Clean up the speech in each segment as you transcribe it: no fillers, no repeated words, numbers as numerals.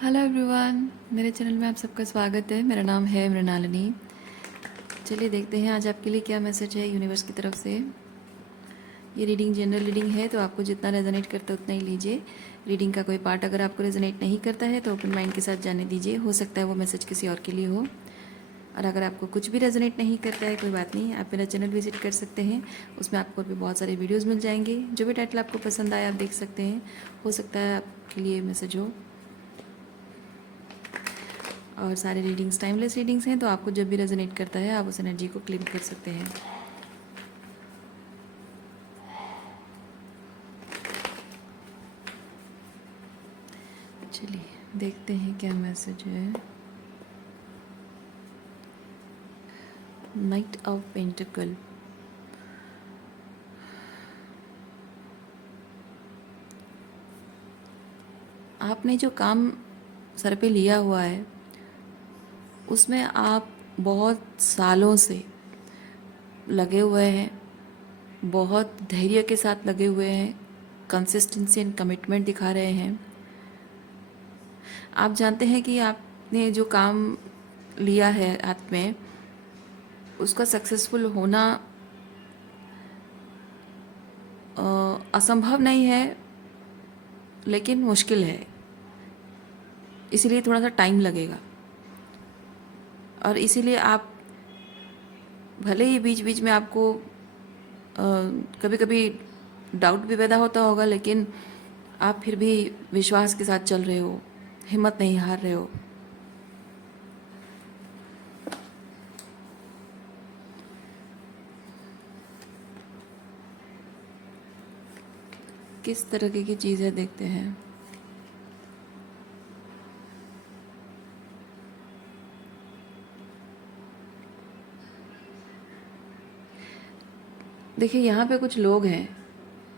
Hello everyone, मेरे channel में आप सबका स्वागत है। मेरा नाम है मृणालिनी। चलिए देखते हैं आज आपके लिए क्या मैसेज है यूनिवर्स की तरफ से। ये रीडिंग जनरल रीडिंग है, तो आपको जितना रेजोनेट करता है उतना ही लीजिए। रीडिंग का कोई पार्ट अगर आपको रेजोनेट नहीं करता है तो ओपन माइंड के साथ जाने दीजिए, हो सकता है वो मैसेज किसी और के लिए हो। और अगर आपको कुछ भी रेजोनेट नहीं करता है कोई बात नहीं, आप मेरा चैनल विजिट कर सकते हैं। उसमें आपको भी बहुत सारे वीडियोज़ मिल जाएंगे। जो भी टाइटल आपको पसंद आए आप देख सकते हैं, हो सकता है आपके लिए मैसेज हो। और सारे रीडिंग्स टाइमलेस रीडिंग्स हैं, तो आपको जब भी रेजोनेट करता है आप उस एनर्जी को क्लेम कर सकते हैं। चलिए देखते हैं क्या मैसेज है। Night of pentacle. आपने जो काम सर पे लिया हुआ है उसमें आप बहुत सालों से लगे हुए हैं, बहुत धैर्य के साथ लगे हुए हैं, कंसिस्टेंसी एंड कमिटमेंट दिखा रहे हैं। आप जानते हैं कि आपने जो काम लिया है हाथ में उसका सक्सेसफुल होना असंभव नहीं है, लेकिन मुश्किल है। इसीलिए थोड़ा सा टाइम लगेगा। और इसीलिए आप भले ही बीच बीच में आपको कभी कभी डाउट भी पैदा होता होगा, लेकिन आप फिर भी विश्वास के साथ चल रहे हो, हिम्मत नहीं हार रहे हो। किस तरह की चीज़ें देखते हैं। देखिए यहाँ पे कुछ लोग हैं,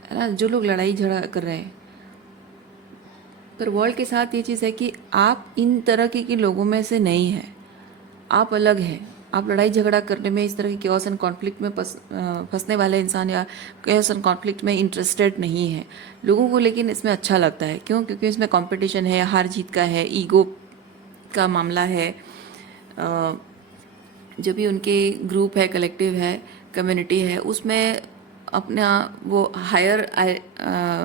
है ना, जो लोग लड़ाई झगड़ा कर रहे हैं। पर वर्ल्ड के साथ ये चीज़ है कि आप इन तरह के लोगों में से नहीं हैं, आप अलग हैं। आप लड़ाई झगड़ा करने में, इस तरह के केओस एंड कॉन्फ्लिक्ट में फंसने वाले इंसान या केओस एंड कॉन्फ्लिक्ट में इंटरेस्टेड नहीं है लोगों को। लेकिन इसमें अच्छा लगता है, क्यों? क्योंकि इसमें कंपटीशन है, हार जीत का है, ईगो का मामला है। जो भी उनके ग्रुप है, कलेक्टिव है, कम्युनिटी है, उसमें अपना वो हायरार्की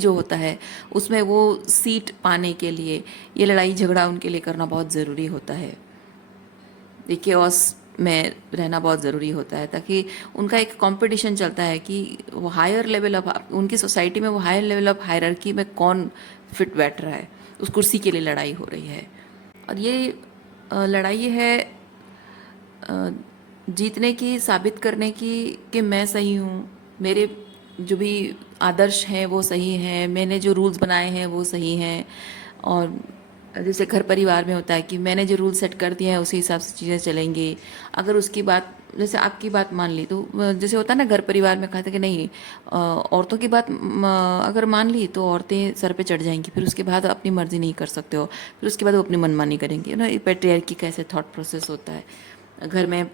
जो होता है उसमें वो सीट पाने के लिए ये लड़ाई झगड़ा उनके लिए करना बहुत ज़रूरी होता है। ये केओस में रहना बहुत ज़रूरी होता है, ताकि उनका एक कंपटीशन चलता है कि वो हायर लेवल ऑफ, उनकी सोसाइटी में वो हायर लेवल ऑफ हायरार्की में कौन फिट बैठ रहा है, उस कुर्सी के लिए लड़ाई हो रही है। और ये लड़ाई है जीतने की, साबित करने की कि मैं सही हूँ, मेरे जो भी आदर्श हैं वो सही हैं, मैंने जो रूल्स बनाए हैं वो सही हैं। और जैसे घर परिवार में होता है कि मैंने जो रूल सेट कर दिए हैं उसी हिसाब से चीज़ें चलेंगी। अगर उसकी बात, जैसे आपकी बात मान ली, तो जैसे होता है ना घर परिवार में, कहते हैं कि नहीं, औरतों की बात अगर मान ली तो औरतें सर पे चढ़ जाएंगी, फिर उसके बाद अपनी मर्जी नहीं कर सकते हो, फिर उसके बाद वो अपनी मनमानी करेंगे ना। ये पैट्रियार्की का ऐसे थॉट प्रोसेस होता है घर में।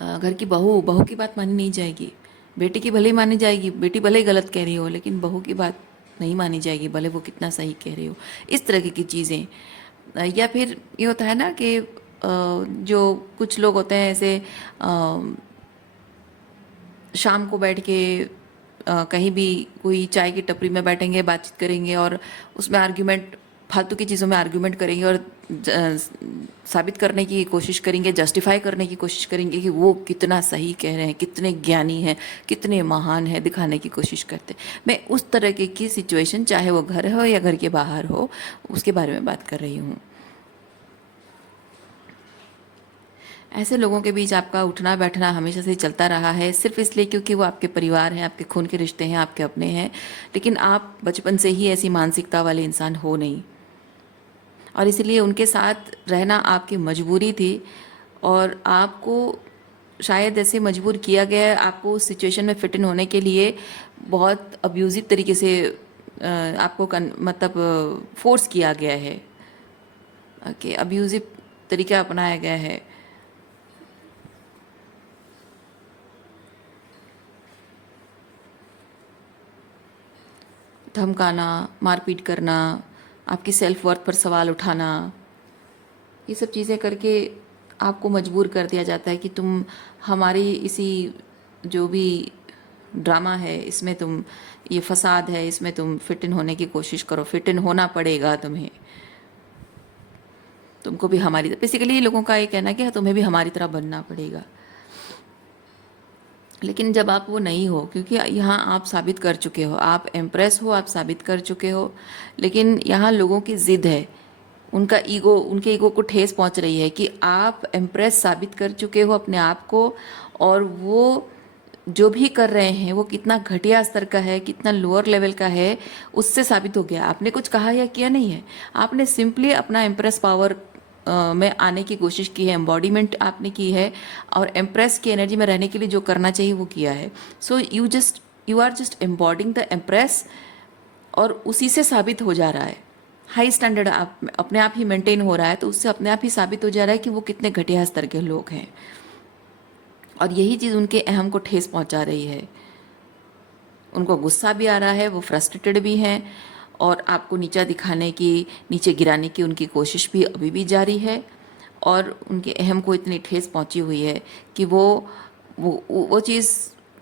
घर की बहू बहू की बात मानी नहीं जाएगी, बेटी की भले ही मानी जाएगी, बेटी भले ही गलत कह रही हो, लेकिन बहू की बात नहीं मानी जाएगी, भले वो कितना सही कह रही हो। इस तरह की चीज़ें। या फिर ये होता है ना कि जो कुछ लोग होते हैं ऐसे, शाम को बैठ के कहीं भी कोई चाय की टपरी में बैठेंगे, बातचीत करेंगे और उसमें आर्ग्यूमेंट, फालतू की चीज़ों में आर्ग्यूमेंट करेंगे और साबित करने की कोशिश करेंगे, जस्टिफाई करने की कोशिश करेंगे कि वो कितना सही कह रहे हैं, कितने ज्ञानी हैं, कितने महान हैं, दिखाने की कोशिश करते हैं। मैं उस तरह की सिचुएशन, चाहे वो घर हो या घर के बाहर हो, उसके बारे में बात कर रही हूँ। ऐसे लोगों के बीच आपका उठना बैठना हमेशा से चलता रहा है, सिर्फ इसलिए क्योंकि वो आपके परिवार हैं, आपके खून के रिश्ते हैं, आपके अपने हैं। लेकिन आप बचपन से ही ऐसी मानसिकता वाले इंसान हो नहीं, और इसीलिए उनके साथ रहना आपकी मजबूरी थी। और आपको शायद ऐसे मजबूर किया गया है, आपको उस सिचुएशन में फिट इन होने के लिए बहुत अब्यूज़िव तरीके से आपको मतलब फोर्स किया गया है, कि अब्यूज़िव तरीका अपनाया गया है। धमकाना, मारपीट करना, आपकी सेल्फ वर्थ पर सवाल उठाना, ये सब चीज़ें करके आपको मजबूर कर दिया जाता है कि तुम हमारी इसी जो भी ड्रामा है इसमें तुम, ये फसाद है इसमें तुम फिट इन होने की कोशिश करो, फिट इन होना पड़ेगा तुम्हें, तुमको भी हमारी, बेसिकली ये लोगों का ये कहना है कि तुम्हें भी हमारी तरह बनना पड़ेगा। लेकिन जब आप वो नहीं हो, क्योंकि यहाँ आप साबित कर चुके हो, आप एम्प्रेस हो, आप साबित कर चुके हो, लेकिन यहाँ लोगों की ज़िद है, उनका ईगो, उनके ईगो को ठेस पहुँच रही है कि आप एम्प्रेस साबित कर चुके हो अपने आप को, और वो जो भी कर रहे हैं वो कितना घटिया स्तर का है, कितना लोअर लेवल का है, उससे साबित हो गया। आपने कुछ कहा या किया नहीं है, आपने सिंपली अपना एम्प्रेस पावर में आने की कोशिश की है, एम्बॉडीमेंट आपने की है, और एम्प्रेस की एनर्जी में रहने के लिए जो करना चाहिए वो किया है। So you are just embodying the empress, और उसी से साबित हो जा रहा है, हाई स्टैंडर्ड आप अपने आप ही मेंटेन हो रहा है, तो उससे अपने आप ही साबित हो जा रहा है कि वो कितने घटिया स्तर के लोग हैं, और यही चीज़ उनके अहम को ठेस पहुंचा रही है। उनको गुस्सा भी आ रहा है, वो फ्रस्ट्रेटेड भी हैं, और आपको नीचा दिखाने की, नीचे गिराने की उनकी कोशिश भी अभी भी जारी है, और उनके अहम को इतनी ठेस पहुंची हुई है कि वो चीज़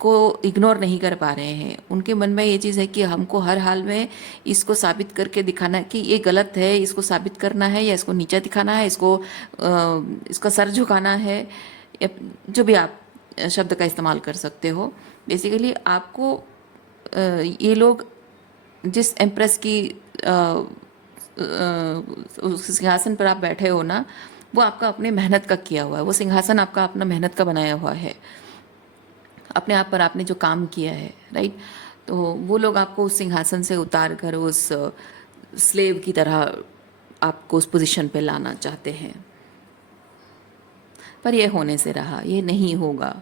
को इग्नोर नहीं कर पा रहे हैं। उनके मन में ये चीज़ है कि हमको हर हाल में इसको साबित करके दिखाना कि ये गलत है, इसको साबित करना है, या इसको नीचा दिखाना है, इसका सर झुकाना है, या जो भी आप शब्द का इस्तेमाल कर सकते हो। बेसिकली आपको ये लोग जिस एम्प्रेस की उस सिंहासन पर आप बैठे हो ना, वो आपका अपने मेहनत का किया हुआ है, वो सिंहासन आपका अपना मेहनत का बनाया हुआ है, अपने आप पर आपने जो काम किया है, राइट। तो वो लोग आपको उस सिंहासन से उतार कर उस स्लेव की तरह आपको उस पोजीशन पे लाना चाहते हैं, पर यह होने से रहा, ये नहीं होगा।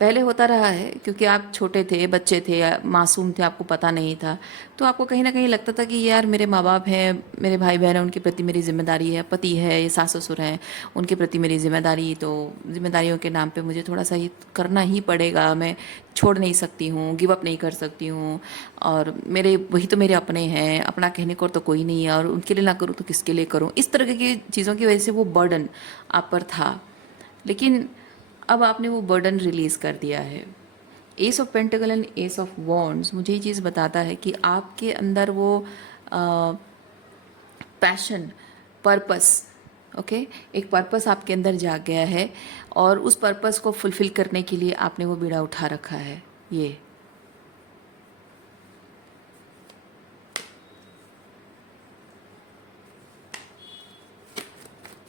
पहले होता रहा है क्योंकि आप छोटे थे, बच्चे थे, मासूम थे, आपको पता नहीं था, तो आपको कहीं ना कहीं लगता था कि यार मेरे माँ बाप हैं, मेरे भाई बहन हैं, उनके प्रति मेरी जिम्मेदारी है, पति है, ये सास ससुर हैं, उनके प्रति मेरी जिम्मेदारी, तो जिम्मेदारियों के नाम पे मुझे थोड़ा सा ये करना ही पड़ेगा, मैं छोड़ नहीं सकती हूँ, गिव अप नहीं कर सकती हूँ, और मेरे वही तो मेरे अपने हैं, अपना कहने को तो कोई नहीं है, और उनके लिए ना करूँ तो किसके लिए करूँ, इस तरह की चीज़ों की वजह से वो बर्डन आप पर था। लेकिन अब आपने वो बर्डन रिलीज़ कर दिया है। S of pentacle and S of wands मुझे ये चीज़ बताता है कि आपके अंदर वो पैशन, पर्पस, ओके, एक पर्पस आपके अंदर जाग गया है, और उस पर्पस को फुलफिल करने के लिए आपने वो बीड़ा उठा रखा है। ये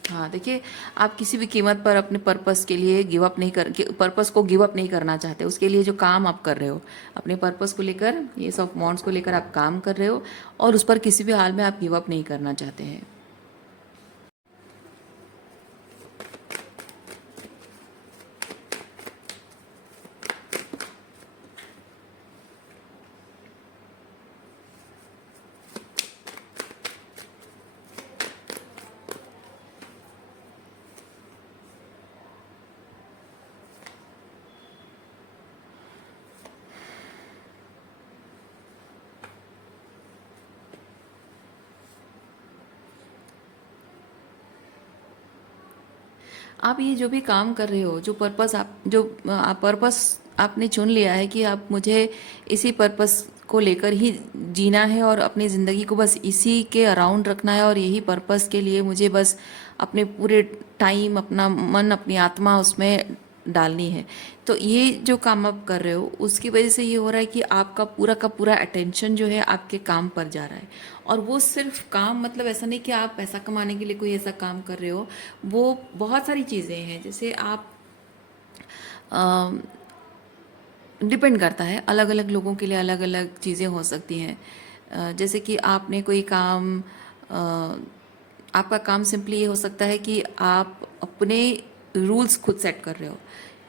हाँ, देखिए, आप किसी भी कीमत पर अपने पर्पस के लिए गिव अप नहीं कर, पर्पस को गिव अप नहीं करना चाहते। उसके लिए जो काम आप कर रहे हो, अपने पर्पस को लेकर, ये सब मॉन्ड्स को लेकर आप काम कर रहे हो, और उस पर किसी भी हाल में आप गिव अप नहीं करना चाहते हैं। आप ये जो भी काम कर रहे हो, जो पर्पस आप पर्पस आपने चुन लिया है कि आप मुझे इसी पर्पस को लेकर ही जीना है, और अपनी ज़िंदगी को बस इसी के अराउंड रखना है, और यही पर्पस के लिए मुझे बस अपने पूरे टाइम, अपना मन, अपनी आत्मा उसमें डालनी है। तो ये जो काम आप कर रहे हो, उसकी वजह से ये हो रहा है कि आपका पूरा का पूरा अटेंशन जो है आपके काम पर जा रहा है। और वो सिर्फ काम, मतलब ऐसा नहीं कि आप पैसा कमाने के लिए कोई ऐसा काम कर रहे हो, वो बहुत सारी चीज़ें हैं। जैसे आप, डिपेंड करता है, अलग अलग लोगों के लिए अलग अलग चीज़ें हो सकती हैं। जैसे कि आपने कोई काम, आपका काम सिंपली ये हो सकता है कि आप अपने रूल्स खुद सेट कर रहे हो,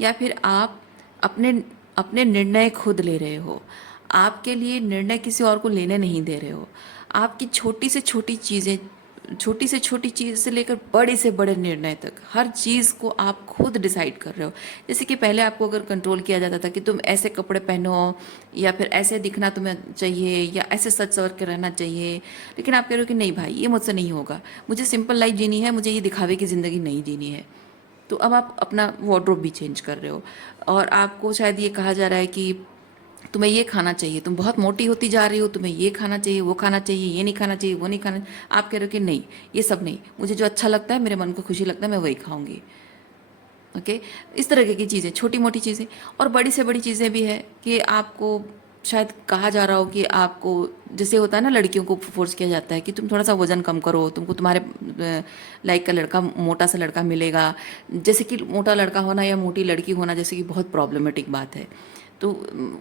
या फिर आप अपने अपने निर्णय खुद ले रहे हो, आपके लिए निर्णय किसी और को लेने नहीं दे रहे हो। आपकी छोटी से छोटी चीज़ें छोटी से छोटी चीज़ से लेकर बड़े से बड़े निर्णय तक हर चीज़ को आप खुद डिसाइड कर रहे हो। जैसे कि पहले आपको अगर कंट्रोल किया जाता था कि तुम ऐसे कपड़े पहनो या फिर ऐसे दिखना तुम्हें चाहिए या ऐसे सच सवर के रहना चाहिए, लेकिन आप कह रहे हो कि नहीं भाई ये मुझसे नहीं होगा, मुझे सिंपल लाइफ जीनी है, मुझे ये दिखावे की ज़िंदगी नहीं जीनी है। तो अब आप अपना वार्डरोब भी चेंज कर रहे हो और आपको शायद ये कहा जा रहा है कि तुम्हें ये खाना चाहिए, तुम बहुत मोटी होती जा रही हो, तुम्हें ये खाना चाहिए, वो खाना चाहिए, ये नहीं खाना चाहिए, वो नहीं खाना। आप कह रहे हो कि नहीं, ये सब नहीं, मुझे जो अच्छा लगता है, मेरे मन को खुशी लगता है, मैं वही खाऊंगी। ओके, इस तरह की चीज़ें, छोटी मोटी चीज़ें। और बड़ी से बड़ी चीज़ें भी है कि आपको शायद कहा जा रहा हो कि आपको, जैसे होता है ना लड़कियों को फोर्स किया जाता है कि तुम थोड़ा सा वजन कम करो, तुमको तुम्हारे लाइक का लड़का, मोटा सा लड़का मिलेगा। जैसे कि मोटा लड़का होना या मोटी लड़की होना जैसे कि बहुत प्रॉब्लमेटिक बात है। तो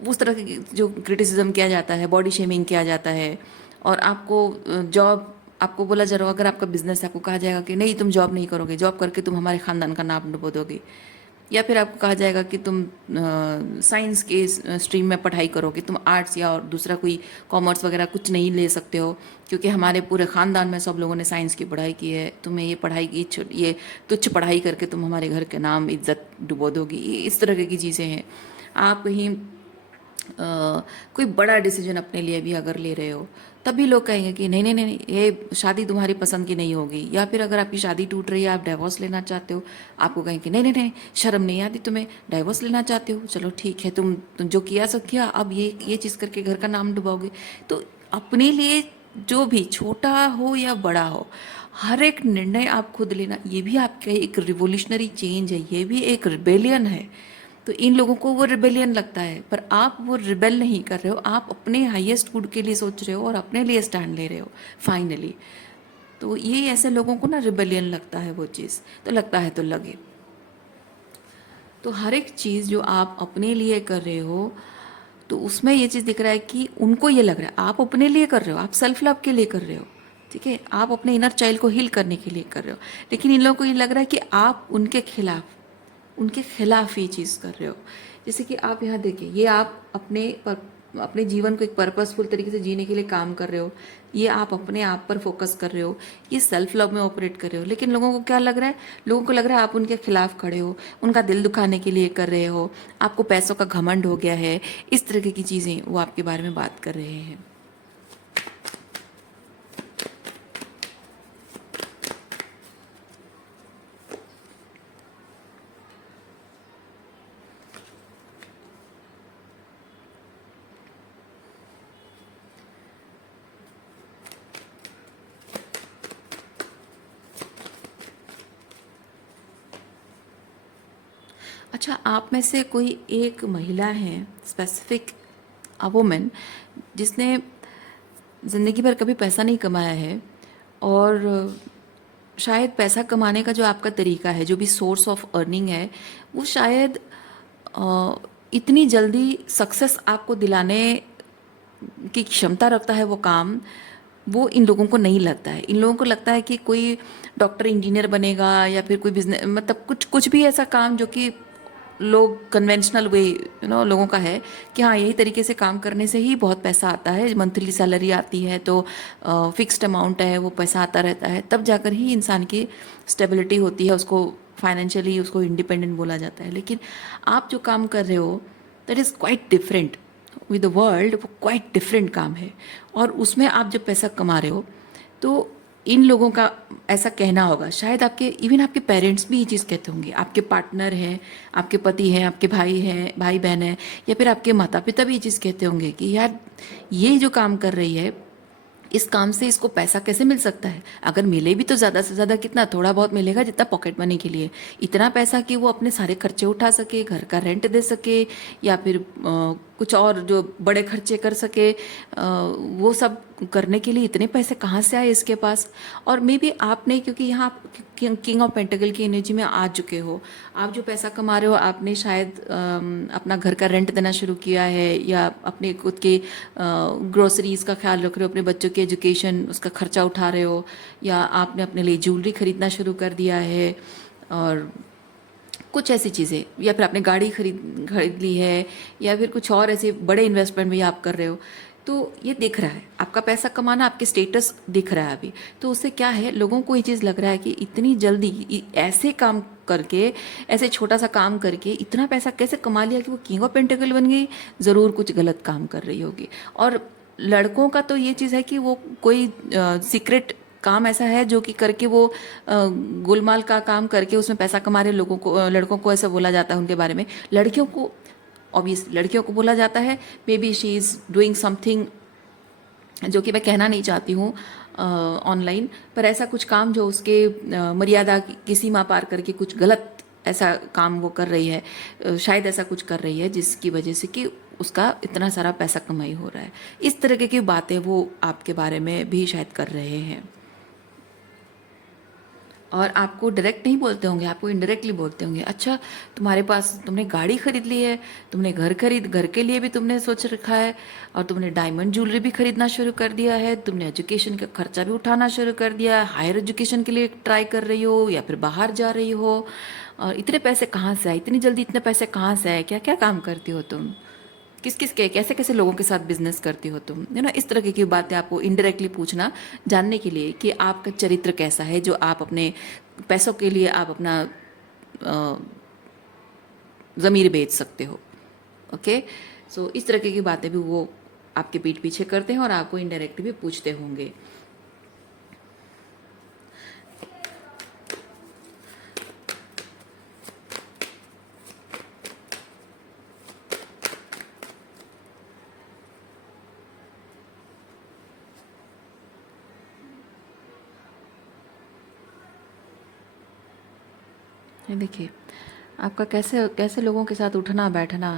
उस तरह की जो क्रिटिसिज्म किया जाता है, बॉडी शेमिंग किया जाता है। और आपको जॉब, आपको बोला जा रहा हो, अगर आपका बिजनेस है, आपको कहा जाएगा कि नहीं तुम जॉब नहीं करोगे, जॉब करके तुम हमारे ख़ानदान का नाम डुबो दोगे। या फिर आपको कहा जाएगा कि तुम साइंस के स्ट्रीम में पढ़ाई करोगे, तुम आर्ट्स या और दूसरा कोई कॉमर्स वगैरह कुछ नहीं ले सकते हो, क्योंकि हमारे पूरे ख़ानदान में सब लोगों ने साइंस की पढ़ाई की है, तुम्हें ये पढ़ाई की ये तुच्छ पढ़ाई करके तुम हमारे घर के नाम इज्जत डुबो दोगी। इस तरह की चीज़ें हैं। आप कहीं कोई बड़ा डिसीजन अपने लिए भी अगर ले रहे हो, तब भी लोग कहेंगे कि नहीं नहीं नहीं नहीं, ये शादी तुम्हारी पसंद की नहीं होगी। या फिर अगर आपकी शादी टूट रही है, आप डाइवोर्स लेना चाहते हो, आपको कहेंगे कि नहीं नहीं नहीं, शर्म नहीं आती तुम्हें, डाइवोर्स लेना चाहते हो, चलो ठीक है, तुम जो किया सो किया, अब ये चीज़ करके घर का नाम डुबाओगे। तो अपने लिए जो भी छोटा हो या बड़ा हो, हर एक निर्णय आप खुद लेना, ये भी आपका एक रिवोल्यूशनरी चेंज है, ये भी एक रिबेलियन है। तो इन लोगों को वो रिबेलियन लगता है, पर आप वो रिबेल नहीं कर रहे हो, आप अपने हाईएस्ट गुड के लिए सोच रहे हो और अपने लिए स्टैंड ले रहे हो फाइनली। तो ये ऐसे लोगों को ना रिबेलियन लगता है वो चीज़, तो लगता है तो लगे। तो हर एक चीज़ जो आप अपने लिए कर रहे हो, तो उसमें ये चीज़ दिख रहा है कि उनको ये लग रहा है आप अपने लिए कर रहे हो, आप सेल्फ लव के लिए कर रहे हो, ठीक है, आप अपने इनर चाइल्ड को हील करने के लिए कर रहे हो। लेकिन इन लोगों को ये लग रहा है कि आप उनके खिलाफ ये चीज़ कर रहे हो। जैसे कि आप यहाँ देखिए, ये आप अपने जीवन को एक पर्पसफुल तरीके से जीने के लिए काम कर रहे हो, ये आप अपने आप पर फोकस कर रहे हो, ये सेल्फ लव में ऑपरेट कर रहे हो। लेकिन लोगों को क्या लग रहा है, लोगों को लग रहा है आप उनके खिलाफ खड़े हो, उनका दिल दुखाने के लिए कर रहे हो, आपको पैसों का घमंड हो गया है, इस तरह की चीज़ें वो आपके बारे में बात कर रहे हैं। अच्छा, आप में से कोई एक महिला है, स्पेसिफिक अ वुमेन, जिसने ज़िंदगी भर कभी पैसा नहीं कमाया है, और शायद पैसा कमाने का जो आपका तरीका है, जो भी सोर्स ऑफ अर्निंग है, वो शायद अ, इतनी जल्दी सक्सेस आपको दिलाने की क्षमता रखता है वो काम, वो इन लोगों को नहीं लगता है। इन लोगों को लगता है कि कोई डॉक्टर इंजीनियर बनेगा या फिर कोई बिजनेस, मतलब कुछ कुछ भी ऐसा काम जो कि लोग कन्वेंशनल वे लोगों का है कि हाँ यही तरीके से काम करने से ही बहुत पैसा आता है, मंथली सैलरी आती है, तो फिक्स्ड अमाउंट है, वो पैसा आता रहता है, तब जाकर ही इंसान की स्टेबिलिटी होती है, उसको फाइनेंशियली उसको इंडिपेंडेंट बोला जाता है। लेकिन आप जो काम कर रहे हो, that is quite different with the world, वो क्वाइट डिफरेंट काम है। और उसमें आप जब पैसा कमा रहे हो, तो इन लोगों का ऐसा कहना होगा, शायद आपके इवन आपके पेरेंट्स भी ये चीज़ कहते होंगे, आपके पार्टनर हैं, आपके पति हैं, आपके भाई हैं, भाई बहन हैं, या फिर आपके माता पिता भी ये चीज़ कहते होंगे कि यार ये जो काम कर रही है, इस काम से इसको पैसा कैसे मिल सकता है, अगर मिले भी तो ज़्यादा से ज़्यादा कितना, थोड़ा बहुत मिलेगा जितना पॉकेट मनी के लिए, इतना पैसा कि वो अपने सारे खर्चे उठा सके, घर का रेंट दे सके, या फिर कुछ और जो बड़े खर्चे कर सके, वो सब करने के लिए इतने पैसे कहाँ से आए इसके पास। और मे बी आपने, क्योंकि यहाँ आप किंग ऑफ पेंटिकल की एनर्जी में आ चुके हो, आप जो पैसा कमा रहे हो, आपने शायद अपना घर का रेंट देना शुरू किया है, या अपने खुद के ग्रोसरीज का ख्याल रख रहे हो, अपने बच्चों की एजुकेशन उसका खर्चा उठा रहे हो, या आपने अपने लिए ज्वेलरी खरीदना शुरू कर दिया है, और कुछ ऐसी चीज़ें, या फिर आपने गाड़ी खरीद ली है, या फिर कुछ और ऐसे बड़े इन्वेस्टमेंट भी आप कर रहे हो। तो ये दिख रहा है, आपका पैसा कमाना, आपके स्टेटस दिख रहा है अभी। तो उससे क्या है, लोगों को ये चीज़ लग रहा है कि इतनी जल्दी ऐसे काम करके, ऐसे छोटा सा काम करके इतना पैसा कैसे कमा लिया कि वो किंग ऑफ पेंटिकल बन गई। ज़रूर कुछ गलत काम कर रही होगी। और लड़कों का तो ये चीज़ है कि वो कोई सीक्रेट काम ऐसा है जो कि करके वो गोलमाल का काम करके उसमें पैसा कमा रहे लोगों को, लड़कों को ऐसा बोला जाता है उनके बारे में। लड़कियों को ऑब्वियस लड़कियों को बोला जाता है may be she is doing something, जो कि मैं कहना नहीं चाहती हूँ ऑनलाइन, पर ऐसा कुछ काम जो उसके मर्यादा की सीमा पार करके कुछ गलत ऐसा काम वो कर रही है, शायद ऐसा कुछ कर रही है जिसकी वजह से कि उसका इतना सारा पैसा कमाई हो रहा है। इस तरह की बातें वो आपके बारे में भी शायद कर रहे हैं। और आपको डायरेक्ट नहीं बोलते होंगे, आपको इनडायरेक्टली बोलते होंगे। अच्छा, तुम्हारे पास, तुमने गाड़ी खरीद ली है, तुमने घर के लिए भी तुमने सोच रखा है, और तुमने डायमंड ज्वेलरी भी खरीदना शुरू कर दिया है, तुमने एजुकेशन का खर्चा भी उठाना शुरू कर दिया है, हायर एजुकेशन के लिए ट्राई कर रही हो या फिर बाहर जा रही हो। और इतने पैसे कहाँ से आए, इतनी जल्दी इतने पैसे कहाँ से आए, क्या क्या काम करती हो तुम, किस किस के कैसे कैसे लोगों के साथ बिजनेस करती हो तुम, है ना। इस तरह की बातें आपको इनडायरेक्टली पूछना, जानने के लिए कि आपका चरित्र कैसा है, जो आप अपने पैसों के लिए आप अपना ज़मीर बेच सकते हो। ओके, सो इस तरह की बातें भी वो आपके पीठ पीछे करते हैं और आपको इनडायरेक्टली भी पूछते होंगे। ये देखिए, आपका कैसे कैसे लोगों के साथ उठना बैठना,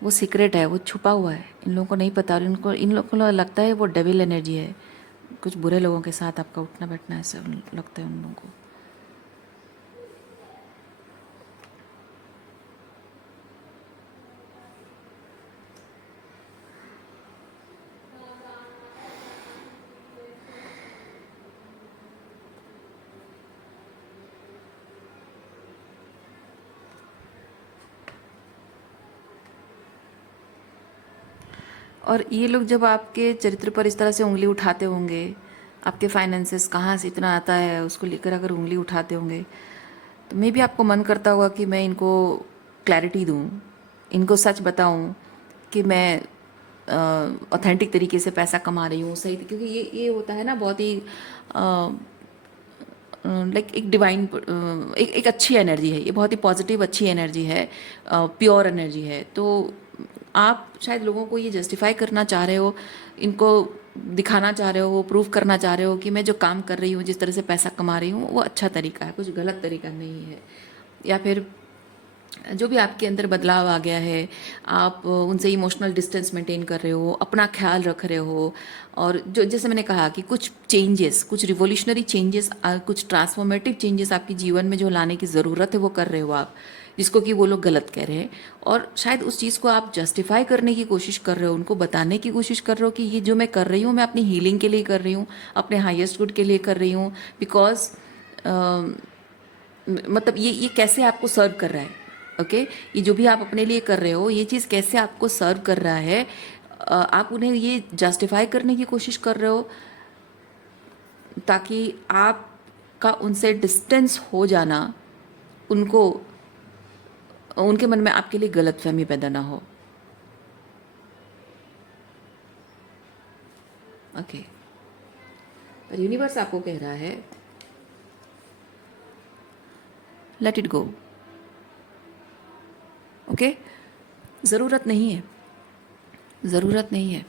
वो सीक्रेट है, वो छुपा हुआ है, इन लोगों को नहीं पता। और इन लोगों को लगता है वो डेविल एनर्जी है, कुछ बुरे लोगों के साथ आपका उठना बैठना ऐसा लगता है उन लोगों को। और ये लोग जब आपके चरित्र पर इस तरह से उंगली उठाते होंगे, आपके फाइनेंसेस कहाँ से इतना आता है उसको लेकर अगर उंगली उठाते होंगे, तो मे भी आपको मन करता होगा कि मैं इनको क्लैरिटी दूँ, इनको सच बताऊँ कि मैं ऑथेंटिक तरीके से पैसा कमा रही हूँ सही। क्योंकि ये होता है ना, बहुत ही लाइक एक डिवाइन, एक अच्छी एनर्जी है, ये बहुत ही पॉजिटिव अच्छी एनर्जी है, प्योर एनर्जी है। तो आप शायद लोगों को ये जस्टिफाई करना चाह रहे हो, इनको दिखाना चाह रहे हो, प्रूव करना चाह रहे हो कि मैं जो काम कर रही हूँ, जिस तरह से पैसा कमा रही हूँ, वो अच्छा तरीका है, कुछ गलत तरीका नहीं है। या फिर जो भी आपके अंदर बदलाव आ गया है, आप उनसे इमोशनल डिस्टेंस मेंटेन कर रहे हो, अपना ख्याल रख रहे हो। और जो जैसे मैंने कहा कि कुछ चेंजेस, कुछ रिवोल्यूशनरी चेंजेस, कुछ ट्रांसफॉर्मेटिव चेंजेस आपके जीवन में जो लाने की ज़रूरत है वो कर रहे हो आप, जिसको कि वो लोग गलत कह रहे हैं। और शायद उस चीज़ को आप जस्टिफाई करने की कोशिश कर रहे हो, उनको बताने की कोशिश कर रहे हो कि ये जो मैं कर रही हूँ, मैं अपनी हीलिंग के लिए कर रही हूँ, अपने हाईएस्ट गुड के लिए कर रही हूँ। बिकॉज मतलब ये कैसे आपको सर्व कर रहा है। ओके, ये जो भी आप अपने लिए कर रहे हो, ये चीज़ कैसे आपको सर्व कर रहा है, आप उन्हें ये जस्टिफाई करने की कोशिश कर रहे हो, ताकि आपका उनसे डिस्टेंस हो जाना उनको, उनके मन में आपके लिए गलतफहमी पैदा ना हो। ओके, पर यूनिवर्स आपको कह रहा है लेट इट गो। ओके, ज़रूरत नहीं है, ज़रूरत नहीं है।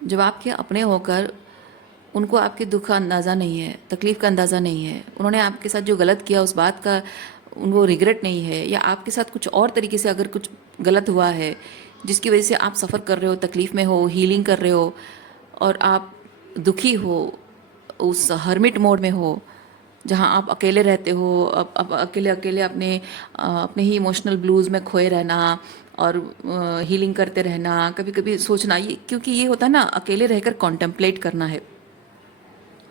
जब आपके अपने होकर उनको आपके दुख का अंदाज़ा नहीं है, तकलीफ़ का अंदाज़ा नहीं है, उन्होंने आपके साथ जो गलत किया उस बात का उनको रिग्रेट नहीं है, या आपके साथ कुछ और तरीके से अगर कुछ गलत हुआ है जिसकी वजह से आप सफ़र कर रहे हो, तकलीफ़ में हो, हीलिंग कर रहे हो, और आप दुखी हो, उस हर्मिट मोड में हो जहाँ आप अकेले रहते हो, अब अकेले अकेले अपने ही इमोशनल ब्लूज़ में खोए रहना और हीलिंग करते रहना, कभी कभी सोचना, ये क्योंकि ये होता है ना, अकेले रहकर कॉन्टेम्पलेट करना है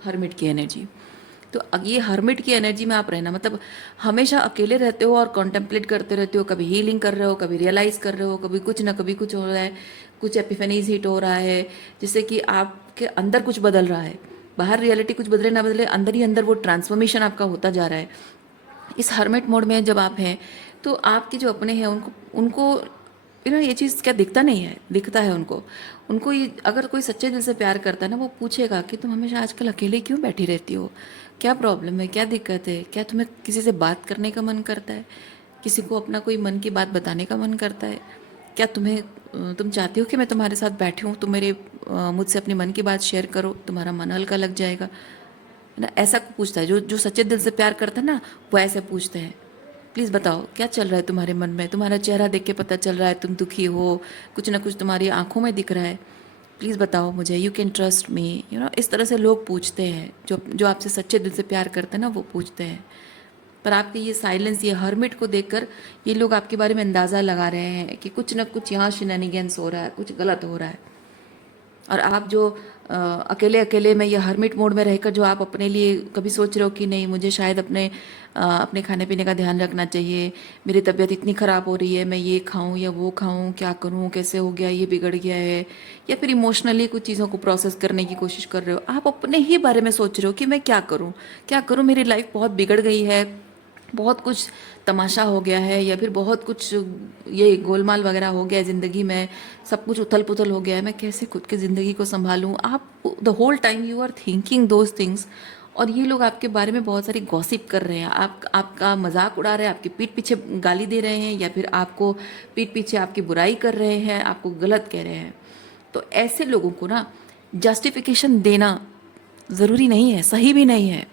हर्मिट की एनर्जी। तो ये हर्मिट की एनर्जी में आप रहना मतलब हमेशा अकेले रहते हो और कॉन्टेम्पलेट करते रहते हो, कभी हीलिंग कर रहे हो, कभी रियलाइज कर रहे हो, कभी कुछ ना कभी कुछ हो रहा है, कुछ एपिफेनीज हिट हो रहा है, जिससे कि आपके अंदर कुछ बदल रहा है। बाहर रियलिटी कुछ बदले ना बदले, अंदर ही अंदर वो ट्रांसफॉर्मेशन आपका होता जा रहा है। इस हर्मिट मोड में जब आप हैं तो आपके जो अपने हैं उनको उनको ये चीज़ क्या दिखता नहीं है, दिखता है उनको। उनको ये अगर कोई सच्चे दिल से प्यार करता है ना, वो पूछेगा कि तुम हमेशा आजकल अकेले क्यों बैठी रहती हो, क्या प्रॉब्लम है, क्या दिक्कत है, क्या तुम्हें किसी से बात करने का मन करता है, किसी को अपना कोई मन की बात बताने का मन करता है, क्या तुम चाहती हो कि मैं तुम्हारे साथ बैठी हूँ, तुम मुझसे अपने मन की बात शेयर करो, तुम्हारा मन हल्का लग जाएगा, है ना। ऐसा पूछता है, जो जो सच्चे दिल से प्यार करता है ना, वो ऐसे पूछते हैं, प्लीज़ बताओ क्या चल रहा है तुम्हारे मन में, तुम्हारा चेहरा देख के पता चल रहा है तुम दुखी हो, कुछ ना कुछ तुम्हारी आंखों में दिख रहा है, प्लीज़ बताओ मुझे, यू कैन ट्रस्ट मी, इस तरह से लोग पूछते हैं, जो जो आपसे सच्चे दिल से प्यार करते हैं ना, वो पूछते हैं। पर आपके ये साइलेंस, ये हर्मिट को देखकर ये लोग आपके बारे में अंदाज़ा लगा रहे हैं कि कुछ ना कुछ यहाँ शिनैनिगेंस हो रहा है, कुछ गलत हो रहा है। और आप जो अकेले अकेले में ये हर्मिट मोड में रहकर जो आप अपने लिए कभी सोच रहे हो कि नहीं मुझे शायद अपने खाने पीने का ध्यान रखना चाहिए, मेरी तबीयत इतनी ख़राब हो रही है, मैं ये खाऊं या वो खाऊं, क्या करूं, कैसे हो गया, ये बिगड़ गया है, या फिर इमोशनली कुछ चीज़ों को प्रोसेस करने की कोशिश कर रहे हो, आप अपने ही बारे में सोच रहे हो कि मैं क्या करूं, क्या करूं, मेरी लाइफ बहुत बिगड़ गई है, बहुत कुछ तमाशा हो गया है, या फिर बहुत कुछ ये गोलमाल वगैरह हो गया है ज़िंदगी में, सब कुछ उथल पुथल हो गया है, मैं कैसे खुद की ज़िंदगी को संभालूं। आप the whole time you are thinking those things, और ये लोग आपके बारे में बहुत सारी गॉसिप कर रहे हैं, आपका मजाक उड़ा रहे हैं, आपके पीठ पीछे गाली दे रहे हैं, या फिर आपको पीठ पीछे आपकी बुराई कर रहे हैं, आपको गलत कह रहे हैं। तो ऐसे लोगों को ना जस्टिफिकेशन देना ज़रूरी नहीं है, सही भी नहीं है,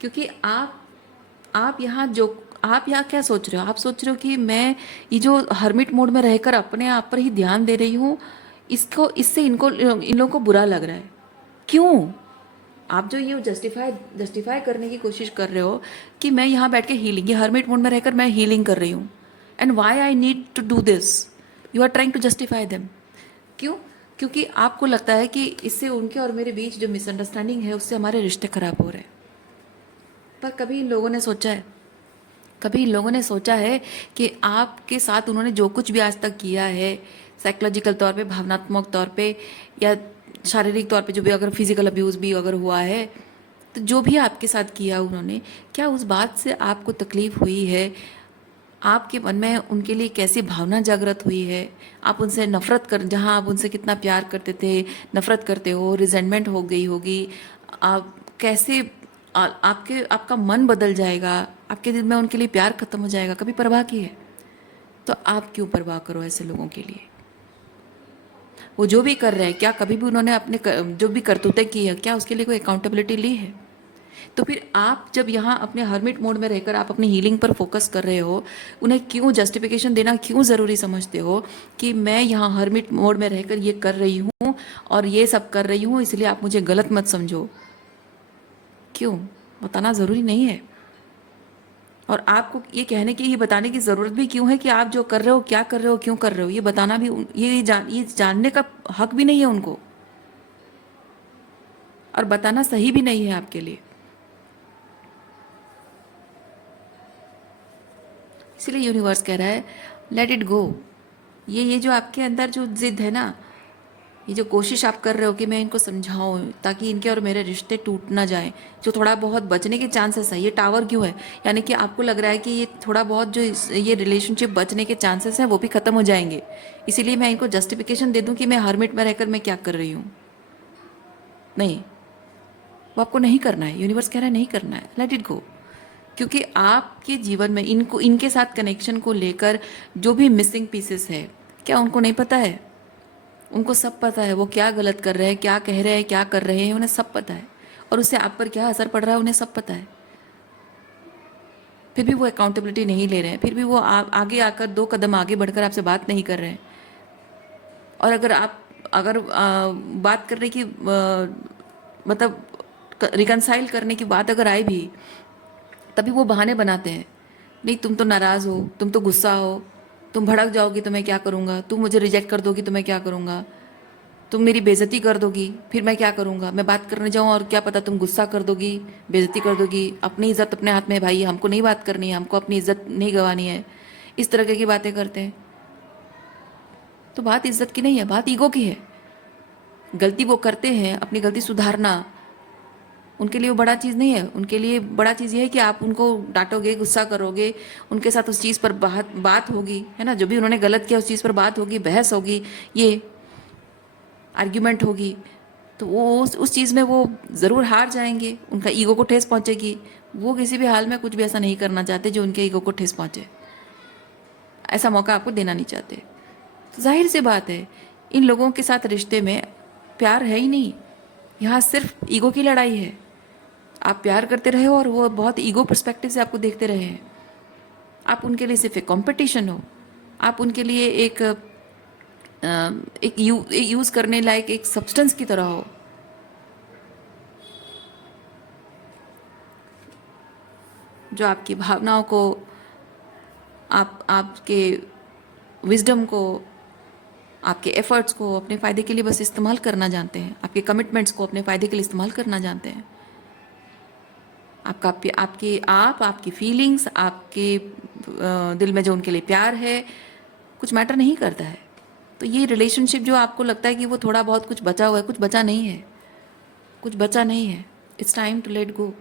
क्योंकि आप यहाँ क्या सोच रहे हो, आप सोच रहे हो कि मैं ये जो हर्मिट मोड में रहकर अपने आप पर ही ध्यान दे रही हूँ, इसको इससे इन लोगों को बुरा लग रहा है। क्यों? आप जो ये जस्टिफाई करने की कोशिश कर रहे हो कि मैं यहाँ बैठ के हीलिंग, ये हर्मिट मोड में रहकर मैं हीलिंग कर रही हूँ, and why I need to do this, you are trying to justify them. क्यों? क्योंकि आपको लगता है कि इससे उनके और मेरे बीच जो मिसअंडरस्टैंडिंग है उससे हमारे रिश्ते खराब हो रहे हैं। पर कभी इन लोगों ने सोचा है, कभी इन लोगों ने सोचा है कि आपके साथ उन्होंने जो कुछ भी आज तक किया है, साइकोलॉजिकल तौर पे, भावनात्मक तौर पे, या शारीरिक तौर पे, जो भी अगर फिजिकल अब्यूज़ भी अगर हुआ है, तो जो भी आपके साथ किया उन्होंने, क्या उस बात से आपको तकलीफ़ हुई है, आपके मन में उनके लिए कैसी भावना जागृत हुई है, आप उनसे नफ़रत कर, जहाँ आप उनसे कितना प्यार करते थे, नफ़रत करते हो, रिजेंटमेंट हो गई होगी, आप कैसे आपका मन बदल जाएगा, आपके दिल में उनके लिए प्यार खत्म हो जाएगा, कभी परवाह की है? तो आप क्यों परवाह करो ऐसे लोगों के लिए? वो जो भी कर रहे हैं, क्या कभी भी उन्होंने जो भी करतूतें की है, क्या उसके लिए कोई अकाउंटेबिलिटी ली है? तो फिर आप जब यहाँ अपने हर्मिट मोड में रहकर आप अपनी हीलिंग पर फोकस कर रहे हो, उन्हें क्यों जस्टिफिकेशन देना क्यों ज़रूरी समझते हो कि मैं यहाँ हर्मिट मोड में रहकर ये कर रही हूँ और ये सब कर रही हूँ, इसलिए आप मुझे गलत मत समझो? क्यों? बताना ज़रूरी नहीं है। और आपको ये कहने की, ये बताने की ज़रूरत भी क्यों है कि आप जो कर रहे हो, क्या कर रहे हो, क्यों कर रहे हो, ये बताना भी ये जानने का हक भी नहीं है उनको, और बताना सही भी नहीं है आपके लिए। इसीलिए यूनिवर्स कह रहा है लेट इट गो। ये जो आपके अंदर जो जिद है ना, ये जो कोशिश आप कर रहे हो कि मैं इनको समझाऊं ताकि इनके और मेरे रिश्ते टूट ना जाएं, जो थोड़ा बहुत बचने के चांसेस है, ये टावर क्यों है, यानी कि आपको लग रहा है कि ये थोड़ा बहुत जो ये रिलेशनशिप बचने के चांसेस हैं वो भी ख़त्म हो जाएंगे, इसीलिए मैं इनको जस्टिफिकेशन दे दूं कि मैं हर्मिट में रहकर मैं क्या कर रही हूँ। नहीं, वो आपको नहीं करना है, यूनिवर्स कह रहा है नहीं करना है, लेट इट गो। क्योंकि आपके जीवन में इनके साथ कनेक्शन को लेकर जो भी मिसिंग पीसेस है, क्या उनको नहीं पता है? उनको सब पता है, वो क्या गलत कर रहे हैं, क्या कह रहे हैं, क्या कर रहे हैं, उन्हें सब पता है, और उससे आप पर क्या असर पड़ रहा है उन्हें सब पता है। फिर भी वो अकाउंटेबिलिटी नहीं ले रहे हैं, फिर भी वो आगे आकर 2 कदम आगे बढ़कर आपसे बात नहीं कर रहे हैं। और अगर बात करने की मतलब रिकनसाइल करने की बात अगर आए भी, तभी वो बहाने बनाते हैं, नहीं तुम तो नाराज़ हो, तुम तो गुस्सा हो, तुम भड़क जाओगी तो मैं क्या करूँगा, तुम मुझे रिजेक्ट कर दोगी तो मैं क्या करूँगा, तुम मेरी बेइज्जती कर दोगी, फिर मैं क्या करूँगा? मैं बात करने जाऊँ और क्या पता तुम गुस्सा कर दोगी, बेइज्जती कर दोगी। अपनी इज्जत अपने हाथ में है भाई, हमको नहीं बात करनी है, हमको अपनी इज्जत नहीं गंवानी है। इस तरह की बातें करते हैं। तो बात इज्जत की नहीं है, बात ईगो की है। गलती वो करते हैं, अपनी गलती सुधारना उनके लिए वो बड़ा चीज़ नहीं है। उनके लिए बड़ा चीज़ ये है कि आप उनको डांटोगे, गुस्सा करोगे, उनके साथ उस चीज़ पर बात होगी, है ना? जो भी उन्होंने गलत किया उस चीज़ पर बात होगी, बहस होगी, ये आर्ग्यूमेंट होगी। तो वो उस चीज़ में वो ज़रूर हार जाएंगे, उनका ईगो को ठेस पहुंचेगी। वो किसी भी हाल में कुछ भी ऐसा नहीं करना चाहते जो उनके ईगो को ठेस पहुंचे। ऐसा मौका आपको देना नहीं चाहते। तो जाहिर सी बात है, इन लोगों के साथ रिश्ते में प्यार है ही नहीं। यहाँ सिर्फ ईगो की लड़ाई है। आप प्यार करते रहे हो और वो बहुत ईगो पर्सपेक्टिव से आपको देखते रहे हैं। आप उनके लिए सिर्फ एक कंपटीशन हो। आप उनके लिए एक यूज़ करने लायक एक सब्सटेंस की तरह हो। जो आपकी भावनाओं को, आपके विजडम को, आपके एफर्ट्स को अपने फ़ायदे के लिए बस इस्तेमाल करना जानते हैं। आपके कमिटमेंट्स को अपने फ़ायदे के लिए इस्तेमाल करना जानते हैं। आपकी फीलिंग्स, आपके दिल में जो उनके लिए प्यार है, कुछ मैटर नहीं करता है। तो ये रिलेशनशिप जो आपको लगता है कि वो थोड़ा बहुत कुछ बचा हुआ है, कुछ बचा नहीं है, कुछ बचा नहीं है। It's time to let go.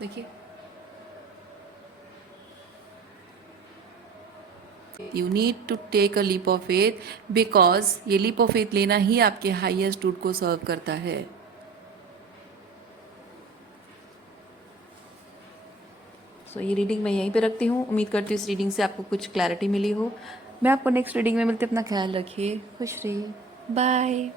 देखिए, you need to take a leap of faith, because ये लीप ऑफ फेथ लेना ही आपके हाईएस्ट ट्रूथ को सर्व करता है। सो ये रीडिंग मैं यहीं पे रखती हूँ। उम्मीद करती हूँ इस रीडिंग से आपको कुछ क्लैरिटी मिली हो। मैं आपको नेक्स्ट रीडिंग में मिलती हूँ। अपना ख्याल रखिए, खुश रहिए, बाय।